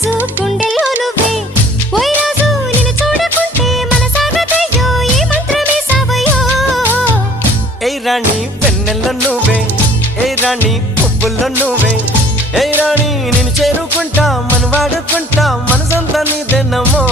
రాజు గుండెల్లో నువ్వే ఓయ్ రాజు నిన్ను చూడకుంటే మనసాగదయ్యో ఈ మంత్రమే సావయ్యో ఏయ్ రాణి వెన్నెల్లో నువ్వే ఏయ్ రాణి పువ్వుల్లో నువ్వే ఏయ్ రాణి నిన్ను చేరుకుంటా మన వాడుకుంటా మనసంతా నీదేనమ్మో